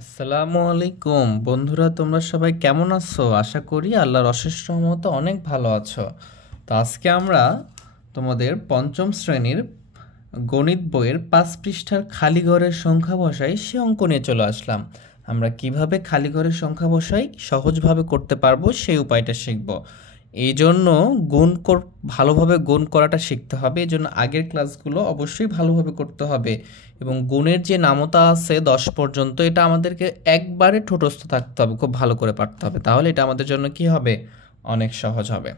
আসসালামু আলাইকুম বন্ধুরা, তোমরা সবাই কেমন আছো? আশা করি আল্লাহর অশেষ রহমতে অনেক ভালো আছো। তো আজকে আমরা তোমাদের পঞ্চম শ্রেণীর গণিত বইয়ের 5 পৃষ্ঠার খালি ঘরের সংখ্যা বসাই সে অঙ্ক নিয়ে চলে আসলাম। আমরা কিভাবে খালি ঘরের সংখ্যা বসাই সহজভাবে করতে পারবো সেই উপায়টা শিখব। এই জন্য ভালোভাবে গুণ করাটা শিখতে হবে। এই জন্য আগের ক্লাসগুলো অবশ্যই ভালোভাবে করতে হবে এবং গুণের যে নামতা আছে 10 পর্যন্ত এটা আমাদেরকে একবারে ঠোঁটস্থ থাকতে হবে, খুব ভালো করে পারতে হবে, তাহলে এটা আমাদের জন্য কি হবে, অনেক সহজ হবে।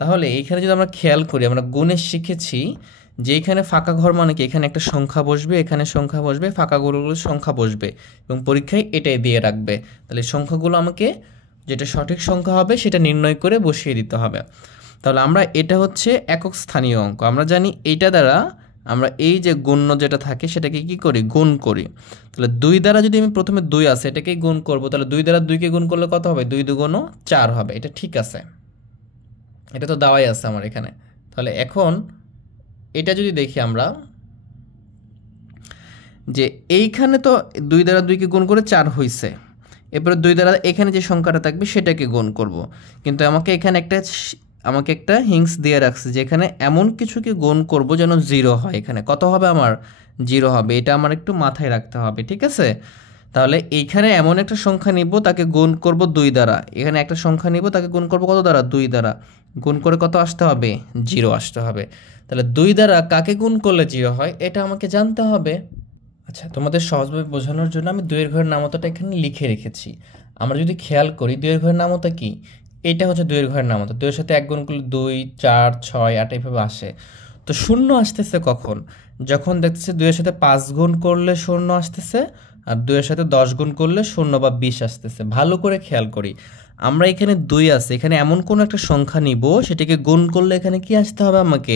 তাহলে এইখানে যদি আমরা খেয়াল করি, আমরা গুণে শিখেছি যে এখানে ফাঁকা ঘর মানে কি, এখানে একটা সংখ্যা বসবে, এখানে সংখ্যা বসবে, ফাঁকা ঘরগুলো সংখ্যা বসবে এবং পরীক্ষায় এটাই দিয়ে রাখবে। তাহলে এই সংখ্যাগুলো আমাকে যেটা সঠিক সংখ্যা হবে সেটা নির্ণয় করে বসিয়ে দিতে হবে। তাহলে আমরা এটা হচ্ছে একক স্থানীয় অঙ্ক, আমরা জানি এইটা দ্বারা আমরা এই যে গুণ্য যেটা থাকে সেটাকে কি করি, গুণ করি। তাহলে 2 দ্বারা যদি আমি প্রথমে 2 আছে এটাকেই গুণ করব, তাহলে 2 দ্বারা 2কে গুণ করলে কত হবে, 2 দুগুণ 4 হবে। এটা ঠিক আছে, এটা তো দেওয়াই আছে আমার এখানে। তাহলে এখন এটা যদি দেখি আমরা যে এইখানে তো 2 দ্বারা 2কে গুণ করে 4 হইছে, এরপরে 2 দ্বারা এখানে যে সংখ্যাটা থাকবে সেটাকে গুণ করব। কিন্তু আমাকে একটা হিংস দিয়ে রাখছে যে এখানে এমন কিছুকে গুণ করব যেন 0 হয়। এখানে কত হবে, আমার 0 হবে। এটা আমার একটু মাথায় রাখতে হবে, ঠিক আছে? তাহলে এইখানে এমন একটা সংখ্যা নিব, তাকে গুণ করব 2 দ্বারা। এখানে একটা সংখ্যা নিব, তাকে গুণ করব কত দ্বারা, 2 দ্বারা। গুণ করে কত আসতে হবে, 0 আসতে হবে। তাহলে 2 দ্বারা কাকে গুণ করলে 0 হয় এটা আমাকে জানতে হবে। আচ্ছা, তোমাদের সহজভাবে বোঝানোর জন্য আমি 2 এর ঘরের নামতাটা এখানে লিখে রেখেছি। আমরা যদি খেয়াল করি 2 এর ঘরের নামতা কি, এটা হচ্ছে 2 এর ঘরের নামতা। 2 এর সাথে 1 গুণ করলে 2, 4, 6, 8 এইভাবে আসে। তো শূন্য আসতেছে কখন, যখন দেখতেছে 2 এর সাথে 5 গুণ করলে শূন্য আসতেছে, আর 2 এর সাথে 10 গুণ করলে শূন্য বা 20 আসতেছে। ভালো করে খেয়াল করি, আমরা এখানে 2 আছে, এখানে এমন কোনো একটা সংখ্যা নিব, সেটাকে গুণ করলে এখানে কি আসতে হবে, আমাকে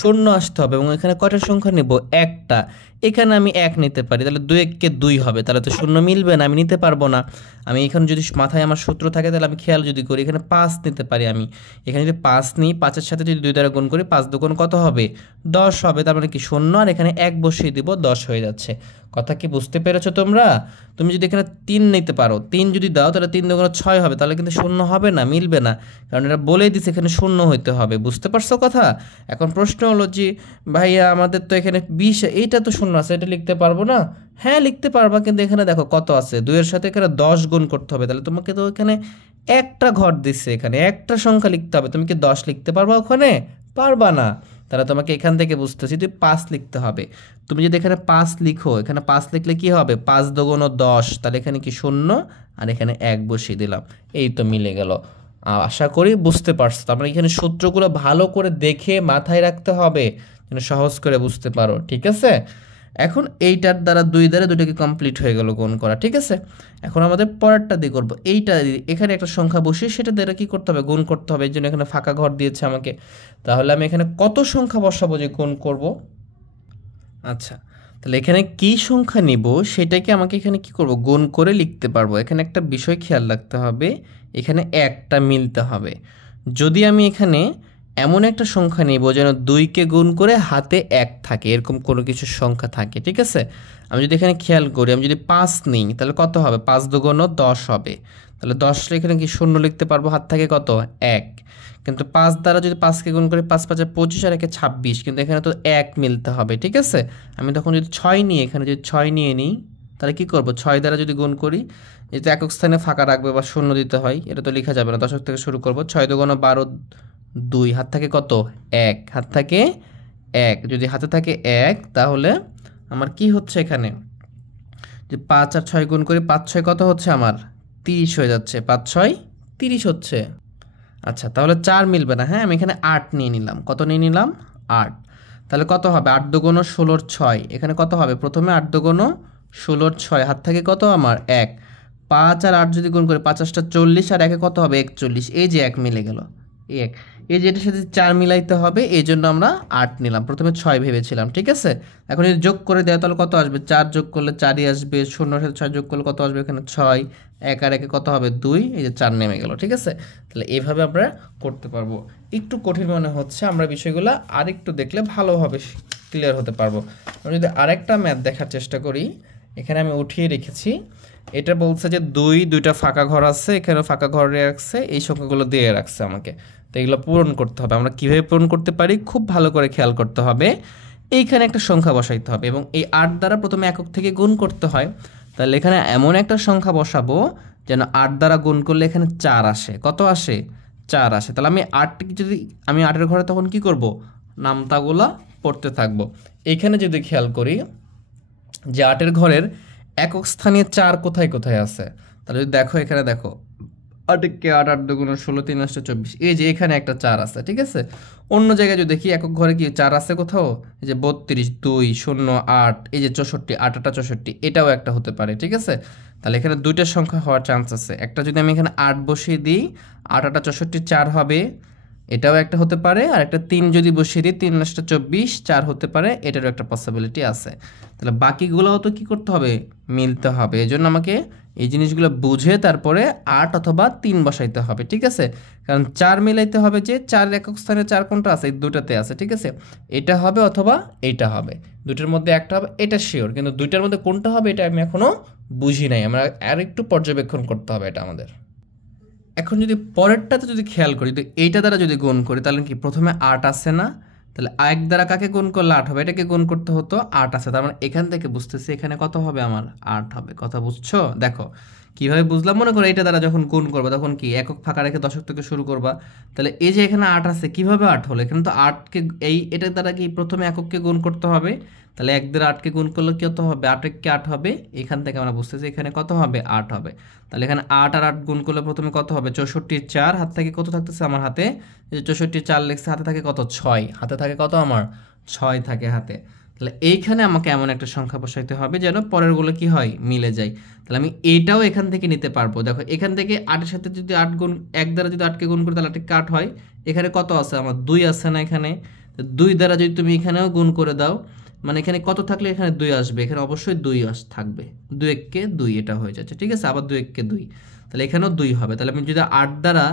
শূন্য আসতে হবে। এবং এখানে কয়টা সংখ্যা নিব, একটা। এখানে আমি 1 নিতে পারি, তাহলে 2 1 2 হবে, তাহলে তো শূন্য মিলবে না, আমি নিতে পারবো না। আমি এখানে যদি মাথায় আমার সূত্র থাকে তাহলে আমি খেয়াল যদি করি, এখানে 5 নিতে পারি আমি। এখানে যদি 5 নিই, 5-এর সাথে যদি 2 দ্বারা গুণ করি, 5 দুগুণ কত হবে, 10 হবে। তার মানে কি শূন্য, আর এখানে 1 বসিয়ে দিব, 10 হয়ে যাচ্ছে। কথা কি বুঝতে পেরেছো তোমরা? তুমি যদি এখানে 3 নিতে পারো, 3 যদি দাও তাহলে 3 দুগুণ 6 হবে, তাহলে কিন্তু শূন্য হবে না, মিলবে না, কারণ এটা বলেই দিচ্ছে এখানে শূন্য হইতে হবে। বুঝতে পারছো কথা? এখন প্রশ্ন হলো যে ভাইয়া আমাদের তো এখানে 20, এইটা তো শূন্য আছে, এটা লিখতে পারবো না? হ্যাঁ লিখতে পারবা, কিন্তু এখানে দেখো কত আছে, 2 এর সাথে এখানে 10 গুণ করতে হবে, তাহলে তোমাকে তো এখানে একটা ঘর দিচ্ছে, এখানে একটা সংখ্যা লিখতে হবে, তুমি কি 10 লিখতে পারবা ওখানে? পারবা না। তাহলে তোমাকে এখান থেকে বুঝতেছি তুই 5 লিখতে হবে। তুমি যদি এখানে 5 লিখো, এখানে 5 লিখলে কি হবে, 5 দুগুণ 10, তাহলে এখানে কি শূন্য, আর এখানে 1 বসিয়ে দিলাম, এই তো মিলে গেল। আশা করি বুঝতে পারছো। তার মানে এখানে সূত্রগুলো ভালো করে দেখে মাথায় রাখতে হবে যেন সহজ করে বুঝতে পারো, ঠিক আছে? এখন এইটার দ্বারা 2 দ্বারা দুটোকে কমপ্লিট হয়ে গেল গুণ করা, ঠিক আছে? এখন আমাদের পরেরটা দিয়ে করবো, এখানে একটা সংখ্যা বসিয়ে সেটা দ্বারা কি করতে হবে, গুণ করতে হবে। এই জন্য এখানে ফাঁকা ঘর দিয়েছে আমাকে। তাহলে আমি এখানে কত সংখ্যা বসাবো যে গুণ করব? আচ্ছা, তাহলে এখানে কি সংখ্যা নিব সেটাকে আমাকে এখানে কি করব, গুণ করে লিখতে পারবো। এখানে একটা বিষয় খেয়াল রাখতে হবে, এখানে একটা মিলতে হবে। যদি আমি এখানে এমন একটা সংখ্যা নিব যেন 2কে গুণ করে হাতে 1 থাকে, এরকম কোনো কিছু সংখ্যা থাকে, ঠিক আছে? আমি যদি এখানে খেয়াল করি, আমি যদি 5 নিই তাহলে কত হবে, 5 দুগুণ 10 হবে। তাহলে 10 এখানে কি শূন্য লিখতে পারবো, হাত থাকে কত, 1। কিন্তু 5 দ্বারা যদি 5কে গুণ করি, 5 5 25 আর 1 26, কিন্তু এখানে তো 1 মিলতে হবে, ঠিক আছে? আমি তখন যদি 6 নিই, এখানে যদি 6 নিয়ে নিই, তাহলে কি করব, 6 দ্বারা যদি গুণ করি, এটা একক স্থানে ফাঁকা রাখবে বা শূন্য দিতে হয়, এটা তো লেখা যাবে না, দশক থেকে শুরু করব। 6 দুগুণ 12, 2, হাত থাকে কত, 1, হাত থাকে 1। যদি হাতে থাকে 1 তাহলে আমার কি হচ্ছে এখানে, যে 5 আর 6 গুণ করি, 5 6 কত হচ্ছে আমার, 30 হয়ে যাচ্ছে, 5 6 30 হচ্ছে। আচ্ছা, তাহলে 4 মিলবে না। হ্যাঁ, আমি এখানে 8 নিয়ে নিলাম। কত নিয়ে নিলাম, 8। তাহলে কত হবে, 8 দুগুণ 16 6, এখানে কত হবে, প্রথমে 8 দুগুণ 16 6, হাত থাকে কত আমার, 1। 5 আর 8 যদি গুণ করি, 5 8 40, আর 1 কত হবে, 41। এই যে 1 মিলে গেল, এই 1, এই যে এটার সাথে 4 মিলাইতে হবে, এই জন্য আমরা 8 নিলাম, প্রথমে 6 ভেবেছিলাম, ঠিক আছে? এখন যদি যোগ করে দেয় তাহলে কত আসবে, 4 যোগ করলে 4ই আসবে, 0 সাথে 6 যোগ করলে কত আসবে, এখানে 6, 1 আর 1 কত হবে, 2, এই যে 4 নেমে গেল, ঠিক আছে? তাহলে এইভাবে আমরা করতে পারবো। একটু কঠিন মনে হচ্ছে, আমরা বিষয়গুলো আরেকটু দেখলে ভালোভাবে ক্লিয়ার হতে পারবো। আমরা যদি আরেকটা ম্যাথ দেখার চেষ্টা করি, এখানে আমি উঠিয়ে রেখেছি। এটা বলছে যে দুইটা ফাঁকা ঘর আছে, এখানে ফাঁকা ঘর রাখছে, এই সংখ্যাগুলো দিয়ে রাখছে আমাকে। তো এগুলো পূরণ করতে হবে। আমরা কীভাবে পূরণ করতে পারি খুব ভালো করে খেয়াল করতে হবে। এইখানে একটা সংখ্যা বসাইতে হবে এবং এই 8 দ্বারা প্রথমে একক থেকে গুণ করতে হয়। তাহলে এখানে এমন একটা সংখ্যা বসাবো যেন 8 দ্বারা গুণ করলে এখানে 4 আসে। কত আসে? 4 আসে। তাহলে আমি 8কে যদি আমি 8-এর ঘরে তখন কি করব? নামতাগুলা পড়তে থাকবো। এইখানে যদি খেয়াল করি যে 8-এর ঘরের একক স্থানীয় 4 কোথায় কোথায় আছে, তাহলে যদি দেখো এখানে দেখো 8-কে 8, 8 দুগুণ 16, 3 8 24, এই যে এখানে একটা 4 আছে, ঠিক আছে। অন্য জায়গায় যদি দেখি একক ঘরে কি 4 আছে কোথাও? এই যে 32, 2, 0, 8, এই যে 64, 8 8 64, এটাও একটা হতে পারে, ঠিক আছে। তাহলে এখানে দুইটা সংখ্যা হওয়ার চান্স আছে। একটা যদি আমি এখানে 8 বসিয়ে দিই, 8 8 64, 4 হবে, এটাও একটা হতে পারে। আর একটা 3 যদি বসিয়ে দিই, 3 9 24, 4 হতে পারে, এটারও একটা পসিবিলিটি আছে। তাহলে বাকিগুলোও তো কী করতে হবে? মিলতে হবে। এই জন্য আমাকে এই জিনিসগুলো বুঝে তারপরে 8 অথবা 3 বসাইতে হবে, ঠিক আছে। কারণ 4 মিলাইতে হবে, যে 4 একক স্থানে 4 কোনটা আছে? এই দুটাতে আছে, ঠিক আছে। এটা হবে অথবা এইটা হবে, দুটোর মধ্যে একটা হবে, এটা শিওর। কিন্তু দুইটার মধ্যে কোনটা হবে এটা আমি এখনও বুঝি নাই, আমরা আর একটু পর্যবেক্ষণ করতে হবে এটা আমাদের। এখন যদি পরেরটাতে যদি খেয়াল করি, যদি এইটা দ্বারা যদি গুণ করি, তাহলে কি প্রথমে 8 আসে না? তাহলে 1 দ্বারা কাকে গুণ করলে 8 হবে? এটাকে গুণ করতে হতো, 8 আছে। তার মানে এখান থেকে বুঝতেছি এখানে কত হবে? আমার 8 হবে। কথা বুঝছো? দেখো কিভাবে বুঝলাম। মনে করো এইটা দ্বারা যখন গুণ করবা তখন কি একক ফাঁকা রেখে দশক থেকে শুরু করবা। তাহলে এই যে এখানে 8 আছে, কিভাবে 8 হলো? এখানে তো 8কে এটার দ্বারা কি প্রথমে একককে গুণ করতে হবে। তাহলে 1 দ্বারা 8কে গুণ করলে কত হবে? 8 কে 8 হবে। এখান থেকে আমরা বুঝতেছি এখানে কত হবে? 8 হবে। তাহলে এখানে 8 আর 8 গুণ করলে প্রথমে কত হবে? 64, 4, হাত থেকে কত থাকতেছে আমার হাতে? এই যে 64, 4 লিখছে, হাতে থাকে কত? 6, হাতে থাকে কত? আমার 6 থাকে হাতে। তাহলে এইখানে আমাকে এমন একটা সংখ্যা বসাইতে হবে যেন পরেরগুলো কি হয়? মিলে যায়। তাহলে আমি এইটাও এখান থেকে নিতে পারবো। দেখো এখান থেকে 8-এর সাথে যদি 8 গুণ, 1 দ্বারা যদি 8কে গুণ করি তাহলে 8 8 হয়। এখানে কত আছে? আমার 2 আছে না এখানে? 2 দ্বারা যদি তুমি এখানেও গুণ করে দাও, মানে এখানে কত থাকলে এখানে 2 আসবে? এখানে অবশ্যই 2 থাকবে। 2 1 2, এটা হয়ে যাচ্ছে, ঠিক আছে। আবার 2 1 2, তাহলে এখানেও 2 হবে। তাহলে আমি যদি 8 দ্বারা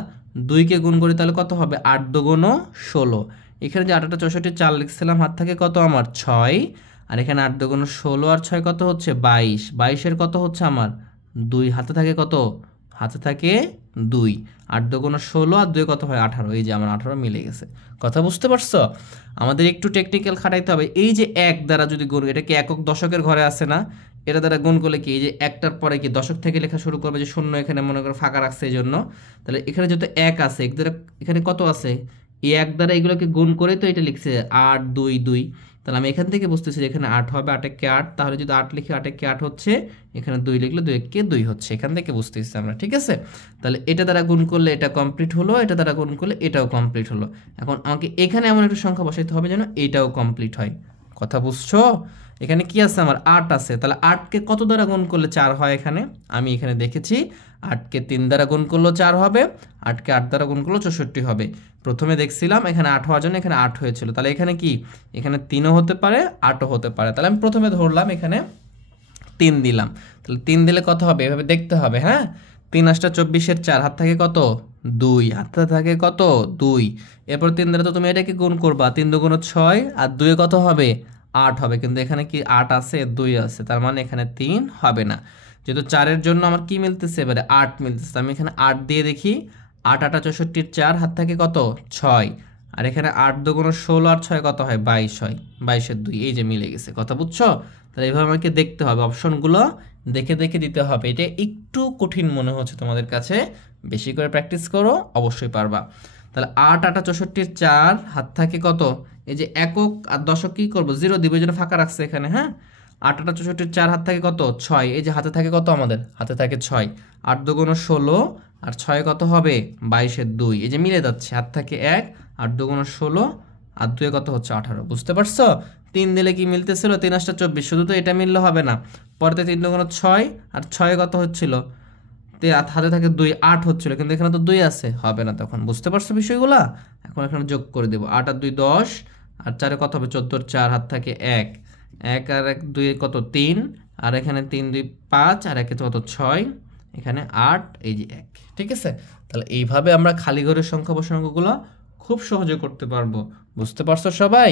2কে গুণ করি তাহলে কত হবে? 8 দুগুণ 16। এখানে যে 8 8 64, 4 লিখছিলাম, হাত থাকে কত? আমার 6। আর এখানে 8 দুগুণ 16 আর 6 কত হচ্ছে? 22। 22-এর কত হচ্ছে? আমার 2। হাতে থাকে কত? হাতে থাকে 2। 8 দুগুণ 16 আর 2 কত হয়? 18। এই যে আমার 18 মিলে গেছে। কথা বুঝতে পারছো? আমাদের একটু টেকনিক্যাল খাটাইতে হবে। এই যে 1 দ্বারা যদি গুণ, এটা কি একক দশকের ঘরে আছে না? এটা দ্বারা গুণ করলে কি এই যে একটার পরে কি দশক থেকে লেখা শুরু করবে, যে শূন্য এখানে মনে করো ফাঁকা রাখছে এই জন্য। তাহলে এখানে যেহেতু 1 আছে, এক দ্বারা এখানে কত আছে? এই 1 দ্বারা এগুলোকে গুণ করে তো এটা লিখছে 8 2 2। তাহলে আমি এখান থেকে বুঝতেছি যে এখানে 8 হবে, 8 কে 8। তাহলে যদি 8 লিখি, 8 কে 8 হচ্ছে, এখানে 2 লিখলে 2 কে 2 হচ্ছে। এখান থেকে বুঝতেছি আমরা, ঠিক আছে। তাহলে এটা দ্বারা গুণ করলে এটা কমপ্লিট হলো, এটা দ্বারা গুণ করলে এটাও কমপ্লিট হলো। এখন আমাকে এখানে এমন একটা সংখ্যা বসাইতে হবে যেন এটাও কমপ্লিট হয়। কথা বুঝছো? এখানে কি আছে? আমার 8 আছে। তাহলে 8কে কত দ্বারা গুণ করলে 4 হয়? এখানে আমি এখানে দেখেছি 8কে 3 দ্বারা গুণ করলেও 4 হবে, 8কে 8 দ্বারা গুণ করলেও 64 হবে। প্রথমে দেখছিলাম এখানে 8 হওয়ার জন্য এখানে 8 হয়েছিল। তাহলে এখানে কি? এখানে 3ও হতে পারে, 8ও হতে পারে। তাহলে আমি প্রথমে ধরলাম এখানে 3 দিলাম। তাহলে 3 দিলে কত হবে? এভাবে দেখতে হবে, হ্যাঁ। 3 8 24-এর 4, হাত থাকে কত? 2, হাতে থাকে কত? 2। এরপর 3 দ্বারা তো তুমি এটাকে গুণ করবা, 3 দুগুণ 6 আর 2 কত হবে? 8 হবে। কিন্তু এখানে কি 8 আছে, 2 আছে, তার মানে এখানে 3 হবে না। যেহেতু 4-এর জন্য আমার কি মিলতেছে? এবারে 8 মিলতেছে। আমি এখানে 8 দিয়ে দেখি, 8 8 64-এর 4, হাত থাকে কত? 6। আর এখানে 8 দুগুণ 16 আর 6 কত হয়? 22 হয়। 22-এর 2, এই যে মিলে গেছে। কথা বুঝছো? তাহলে এইভাবে আমাকে দেখতে হবে, অপশনগুলো দেখে দেখে দিতে হবে। এটা একটু কঠিন মনে হচ্ছে তোমাদের কাছে, বেশি করে প্র্যাকটিস করো, অবশ্যই পারবা। তাহলে 8 8 64-এর 4, হাত থাকে কত? এই যে একক আর দশক কি করবো? 0 দিব, এই জন্য ফাঁকা রাখছে এখানে, হ্যাঁ। 8 8 64-এর 4, হাত থাকে কত? 6। এই যে হাতে থাকে কত? আমাদের হাতে থাকে 6। 8 দুগুণ 16 আর 6 কত হবে? 22-এর 2, এই যে মিলে যাচ্ছে। হাত থাকে 1, 8 দুগুণ 16 আর 2 কত হচ্ছে? 18। বুঝতে পারছো? 3 দিলে কি মিলতেছিল? 3 8 24। শুধু তো এটা মিললে হবে না, পরেতে 3 দুগুণ 6 আর 6 কত হচ্ছিল? হাতে থাকে 2, 8 হচ্ছিল, কিন্তু এখানে তো 2 আছে, হবে না তখন। বুঝতে পারছো বিষয়গুলা? এখন এখানে যোগ করে দেবো। 8 আর 2 10, আর 4 কত হবে? 14-এর 4, হাত থাকে 1। 1 আর 1 2 কত? 3। আর এখানে 3 2 5, আর 1 কত? 6। এখানে 8, এই যে 1। ঠিক আছে? তাহলে এইভাবে আমরা খালি ঘরের সংখ্যা বসানোগুলো খুব সহজে করতে পারবো। বুঝতে পারছো সবাই?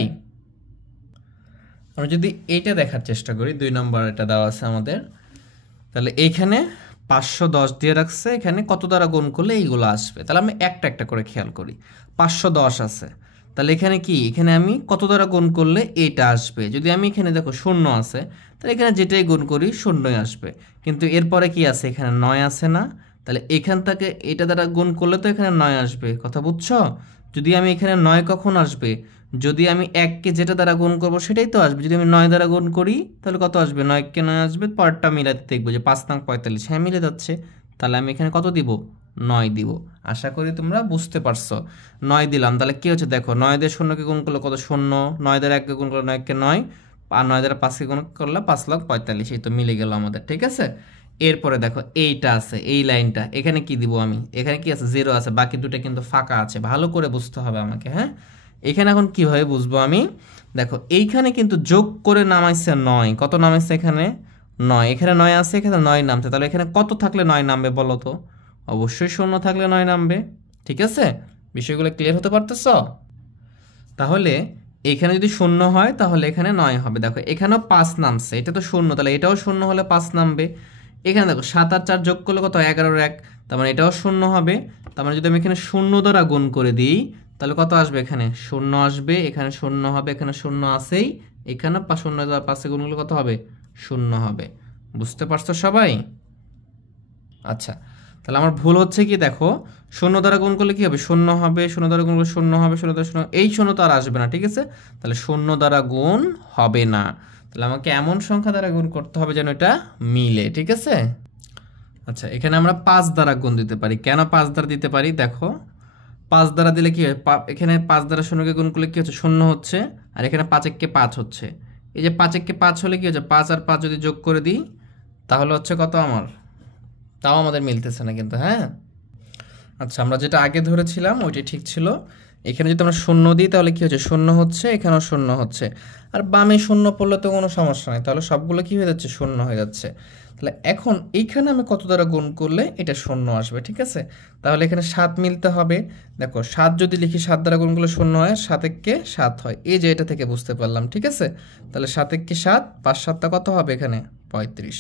আমরা যদি এইটা দেখার চেষ্টা করি, 2 নম্বর এটা দেওয়া আছে আমাদের, তাহলে এইখানে 510 দিয়ে রাখছে, এখানে কত দ্বারা গুণ করলে এইগুলো আসবে। তাহলে আমি একটা একটা করে খেয়াল করি। 510 আছে, তাহলে এখানে কি, এখানে আমি কত দ্বারা গুণ করলে এইটা আসবে। যদি আমি এখানে দেখো 0 আছে, তাহলে এখানে যেটাই গুণ করি 0ই আসবে। কিন্তু এরপরে কি আছে, এখানে 9 আছে না, তাহলে এখান থেকে এটা দ্বারা গুণ করলে তো এখানে 9 আসবে। কথা বুঝছো? যদি আমি এখানে 9 কখন আসবে, যদি আমি 1কে যেটা দ্বারা গুণ করব সেটাই তো আসবে। যদি আমি 9 দ্বারা গুণ করি তাহলে কত আসবে, 9কে 9 আসবে। পরেরটা মিলাতে দেখবো যে 5 নং 45, হ্যাঁ মিলে যাচ্ছে। তাহলে আমি এখানে কত দিব, 9 দিব। আশা করি তোমরা বুঝতে পারছো। 9 দিলাম, তাহলে কি হচ্ছে দেখো, 9 দিয়ে 0কে গুণ করলে কত, 0, 9 দ্বারা 1কে গুণ করলে 9কে 9, আর 9 দ্বারা 5কে গুণ করলে 5,45,000, এই তো মিলে গেল আমাদের, ঠিক আছে। এরপরে দেখো এইটা আছে, এই লাইনটা, এখানে কি দিব আমি, এখানে কি আছে, 0 আছে, বাকি দুটো কিন্তু ফাঁকা আছে, ভালো করে বুঝতে হবে আমাকে, হ্যাঁ। এখানে এখন কিভাবে বুঝবো আমি, দেখো এইখানে কিন্তু যোগ করে নামাইছে 9, কত নামাইছে এখানে 9, এখানে 9 আছে, এখানে 9 নামছে, তাহলে এখানে কত থাকলে 9 নামবে বলো তো, অবশ্যই 0 থাকলে 9 নামবে, ঠিক আছে। বিষয়গুলো ক্লিয়ার হতে পারতেছ? তাহলে এখানে যদি 0 হয় তাহলে এখানে 9 হবে। দেখো এখানেও 5 নামছে, এটা তো 0, তাহলে এটাও 0 হলে 5 নামবে। এখানে দেখো 7 আর 4 যোগ করলে কত, 11 আর 1, তার মানে এটাও 0 হবে। তার মানে যদি আমি এখানে 0 দ্বারা গুণ করে দিই তাহলে কত আসবে, এখানে 0 আসবে, এখানে 0 হবে, এখানে 0 আছেই, এখানে 0 দ্বারা 5 গুণ করলে কত হবে, 0 হবে। বুঝতে পারছো সবাই? আচ্ছা, তাহলে আমার ভুল হচ্ছে কি, দেখো 0 দ্বারা গুণ করলে কি হবে, 0 হবে, 0 দ্বারা গুণ করলে 0 হবে, 0 দ্বারা 0, এই 0 তো আর আসবে না, ঠিক আছে। তাহলে 0 দ্বারা গুণ হবে না, তাহলে আমাকে এমন সংখ্যা দ্বারা গুণ করতে হবে যেন এটা মিলে, ঠিক আছে। আচ্ছা, এখানে আমরা 5 দ্বারা গুণ দিতে পারি। কেন 5 দ্বারা দিতে পারি, দেখো 5 দ্বারা দিলে কি হয়, এখানে 5 দ্বারা 0কে গুণ করলে কি হচ্ছে, 0 হচ্ছে, আর এখানে 5 একে 5 হচ্ছে। এই যে 5 একে 5 হলে কি হচ্ছে, 5 আর 5 যদি যোগ করে দিই তাহলে হচ্ছে কত আমার, তাও আমাদের মিলতেছে না কিন্তু, হ্যাঁ। আচ্ছা, আমরা যেটা আগে ধরেছিলাম ওইটাই ঠিক ছিল। এখানে যদি আমরা 0 দিই তাহলে কি হচ্ছে, 0 হচ্ছে, এখানেও 0 হচ্ছে, আর বামে 0 পড়লে তো কোনো সমস্যা নেই, তাহলে সবগুলো কি হয়ে যাচ্ছে, 0 হয়ে যাচ্ছে। তাহলে এখন এইখানে আমি কত দ্বারা গুণ করলে এটা 0 আসবে, ঠিক আছে। তাহলে এখানে 7 মিলতে হবে। দেখো 7 যদি লিখি, 7 দ্বারা গুণ করলে 0 হয়, 7 একে 7 হয়, এই যে এটা থেকে বুঝতে পারলাম, ঠিক আছে। তাহলে 7 একে 7, 5 7টা কত হবে এখানে 35,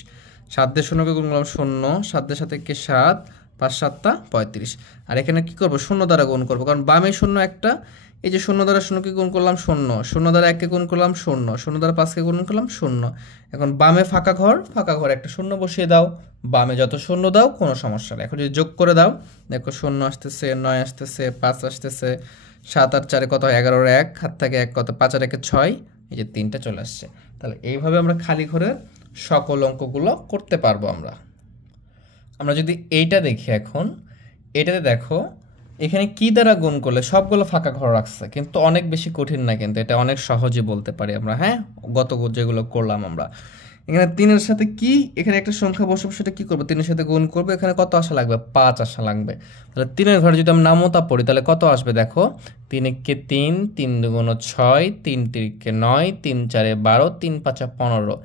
7 দিয়ে 0কে গুণ করলাম 0, 7 দিয়ে 7 একে 7, 5 7টা 35, আর এখানে কি করব, 0 দ্বারা গুণ করব, কারণ বামে 0 একটা, এই যে 0 দ্বারা 0কে গুণ করলাম 0, 0 দ্বারা 1কে গুণ করলাম 0, 0 দ্বারা 5কে গুণ করলাম 0। এখন বামে ফাঁকা ঘর একটা 0 বসিয়ে দাও, বামে যত 0 দাও কোনো সমস্যা নেই। এখন যদি যোগ করে দাও, দেখো 0 আসতেছে, 9 আসতেছে, 5 আসতেছে, 7 আর 4 কত, 11 আর 1, হাত থেকে 1 কত, 5 আর 1 6, এই যে 3টা চলে আসছে। তাহলে এইভাবে আমরা খালি ঘরের সকল অঙ্কগুলো করতে পারবো আমরা। আমরা যদি এইটা দেখি, এখন এটাতে দেখো এখানে কি দ্বারা গুণ করলে, সবগুলো ফাঁকা ঘর রাখছে, কিন্তু অনেক বেশি কঠিন না, কিন্তু এটা অনেক সহজে বলতে পারি আমরা, হ্যাঁ। গত যেগুলো করলাম আমরা, এখানে 3-এর সাথে কি, এখানে একটা সংখ্যা বসবে, সেটা কি করবো, 3-এর সাথে গুণ করবো, এখানে কত আসা লাগবে, 5 আসা লাগবে। তাহলে 3-এর ঘরে যদি আমি নামতা পড়ি তাহলে কত আসবে, দেখো 3 একে 3, 3 দুগুণ 6, 3 তিরিকে 9, 3 4 12, 3 5 15।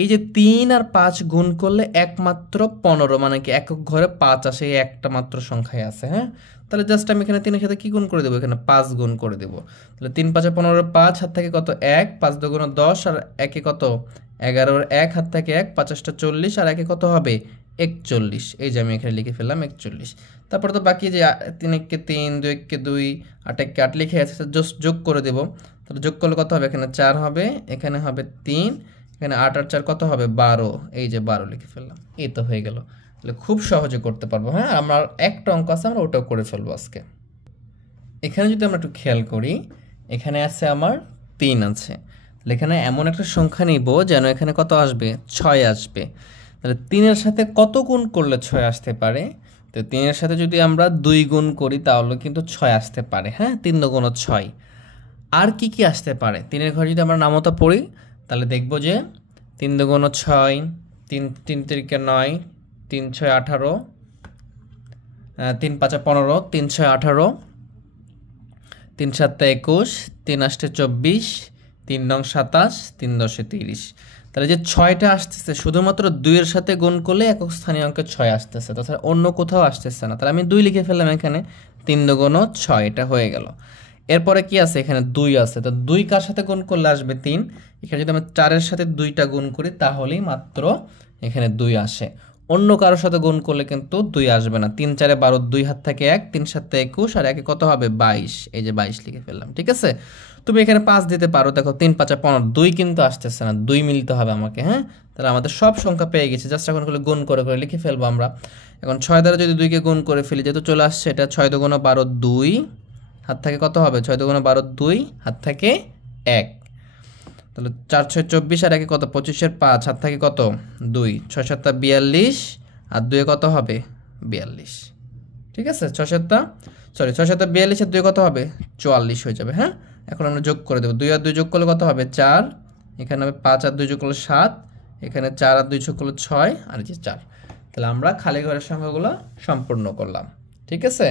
এই যে 3 আর 5 গুণ করলে একমাত্র 15, মানে কি একক ঘরে 5 আসে, এই একটা মাত্র সংখ্যায় আছে, হ্যাঁ। তাহলে জাস্ট আমি এখানে 3-এর সাথে কি গুণ করে দেবো, এখানে 5 গুণ করে দেবো। তাহলে 3 5 15, 5 হাত থেকে কত 1, 5 দুগুণ 10, আর 1 কত 11, 1 হাত থেকে 1, 50টা 40, আর 1 কত হবে 41, এই যে আমি এখানে লিখে ফেললাম 41। তারপর তো বাকি যে 3 একে 3, 2 একে 2, 8 একে 8 লিখে আছে, জাস্ট যোগ করে দেবো। তাহলে যোগ করলে কত হবে, এখানে 4 হবে, এখানে হবে 3, এখানে 8 আর 4 কত হবে 12, এই যে 12 লিখে ফেললাম, এই তো হয়ে গেল। তাহলে খুব সহজে করতে পারবো, হ্যাঁ। আমার একটা অঙ্ক আছে, আমরা ওটাও করে ফেলবো আজকে। এখানে যদি আমরা একটু খেয়াল করি, এখানে আছে আমার 3 আছে, তাহলে এখানে এমন একটা সংখ্যা নিব যেন এখানে কত আসবে, 6 আসবে। তাহলে 3-এর সাথে কত গুণ করলে 6 আসতে পারে, তো 3-এর সাথে যদি আমরা 2 গুণ করি তাহলে কিন্তু 6 আসতে পারে, হ্যাঁ। 3 দুগুণ 6, আর কি কি আসতে পারে, 3-এর ঘরে যদি আমরা নামতা পড়ি তাহলে দেখবো যে 3 দুগুণ 6, 3 তিরিকে 9, 3 6 18, 3 5 15, 3 6 18, 3 7 21, 3 8 24, 3 9 27, 3 10 30। তাহলে যে 6টা আসতেছে শুধুমাত্র 2-এর সাথে গুণ করলে একক স্থানীয় অঙ্কে 6 আসতেছে, তাছাড়া অন্য কোথাও আসতেছে না। তাহলে আমি 2 লিখে ফেললাম এখানে, 3 দুগুণ 6, এটা হয়ে গেল। এরপরে কি আছে, এখানে 2 আছে, তো 2 কার সাথে গুণ করলে আসবে 3। এখানে যদি আমরা 4-এর সাথে 2টা গুণ করি তাহলেই মাত্র এখানে 2 আসে। অন্য কারোর সাথে গুণ করলে কিন্তু 2 আসবে না। 3 4 12, 2 হাত থেকে 1, 3 7 21, আর 1 কত হবে 22। এই যে 22 লিখে ফেললাম, ঠিক আছে। তুমি এখানে 5 দিতে পারো, দেখো 3 5 15, 2 কিন্তু আসতেছে না, 2 মিলতে হবে আমাকে, হ্যাঁ। তাহলে আমাদের সব সংখ্যা পেয়ে গেছে, জাস্ট এখন গুণ করে করে লিখে ফেলবো আমরা। এখন 6 দ্বারা যদি 2 কে গুণ করে ফেলি, যেহেতু চলে আসছে, এটা 6 2 12 2, হাত থেকে কত হবে 6 2 12 2, হাত থেকে 1, তাহলে 4 6 24, আর 1 কত 25-এর 5, হাত থেকে কত 2, 6 7 42, আর 2 কত হবে 42, ঠিক আছে। 6 7 42, আর 2 কত হবে 44 হয়ে যাবে, হ্যাঁ। এখন আমরা যোগ করে দেবো, 2 আর 2 যোগ করলে কত হবে 4, এখানে হবে 5 আর 2 যোগ করলে 7, এখানে 4 আর 2 যোগ করলে 6, আর এই যে 4। তাহলে আমরা খালি ঘরের সংখ্যাগুলো সম্পূর্ণ করলাম, ঠিক আছে।